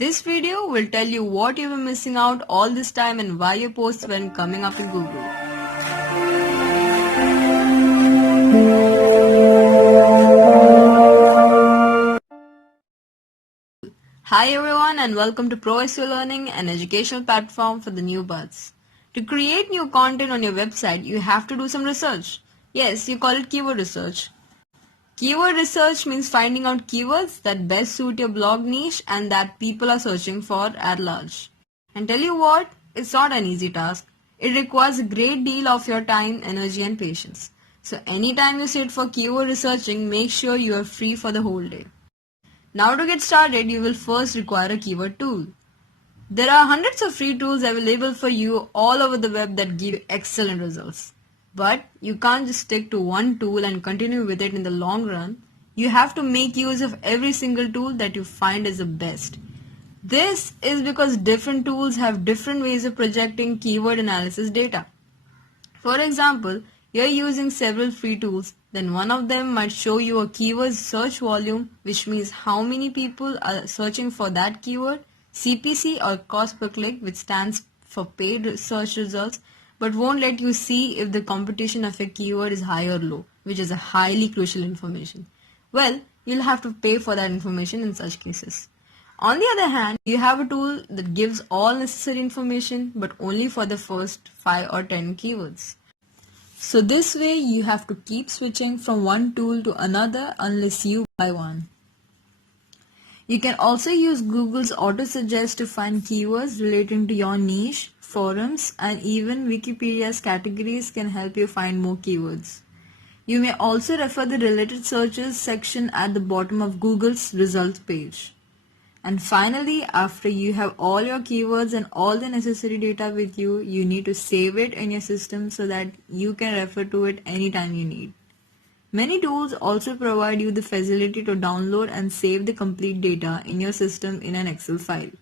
This video will tell you what you were missing out all this time and why your posts weren't coming up in Google. Hi everyone and welcome to ProSEOLearning, an educational platform for the new buds. To create new content on your website, you have to do some research. Yes, you call it keyword research. Keyword research means finding out keywords that best suit your blog niche and that people are searching for at large. And tell you what, it's not an easy task. It requires a great deal of your time, energy and patience. So anytime you sit for keyword researching, make sure you are free for the whole day. Now to get started, you will first require a keyword tool. There are hundreds of free tools available for you all over the web that give excellent results. But you can't just stick to one tool and continue with it in the long run. You have to make use of every single tool that you find is the best. This is because different tools have different ways of projecting keyword analysis data. For example, you're using several free tools, then one of them might show you a keyword search volume, which means how many people are searching for that keyword, CPC or cost per click, which stands for paid search results, but won't let you see if the competition of a keyword is high or low, which is a highly crucial information. Well, you'll have to pay for that information in such cases. On the other hand, you have a tool that gives all necessary information, but only for the first 5 or 10 keywords. So this way you have to keep switching from one tool to another unless you buy one. You can also use Google's auto-suggest to find keywords relating to your niche. Forums and even Wikipedia's categories can help you find more keywords. You may also refer the related searches section at the bottom of Google's results page. And finally, after you have all your keywords and all the necessary data with you, you need to save it in your system so that you can refer to it anytime you need. Many tools also provide you the facility to download and save the complete data in your system in an Excel file.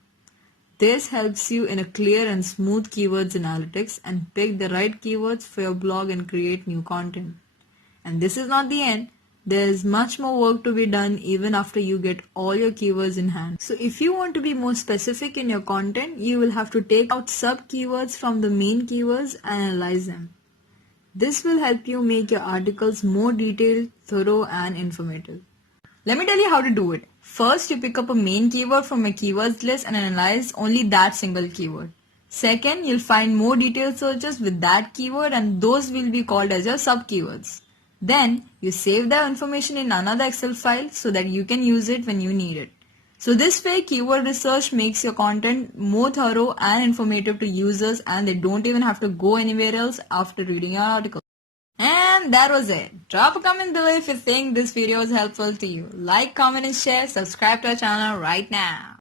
This helps you in a clear and smooth keywords analytics and pick the right keywords for your blog and create new content. And this is not the end. There is much more work to be done even after you get all your keywords in hand. So if you want to be more specific in your content, you will have to take out sub-keywords from the main keywords and analyze them. This will help you make your articles more detailed, thorough and informative. Let me tell you how to do it. First, you pick up a main keyword from a keywords list and analyze only that single keyword. Second, you'll find more detailed searches with that keyword and those will be called as your sub-keywords. Then, you save the information in another Excel file so that you can use it when you need it. So this way, keyword research makes your content more thorough and informative to users and they don't even have to go anywhere else after reading your article. And that was it. Drop a comment below if you think this video is helpful to you. Like, comment and share. Subscribe to our channel right now.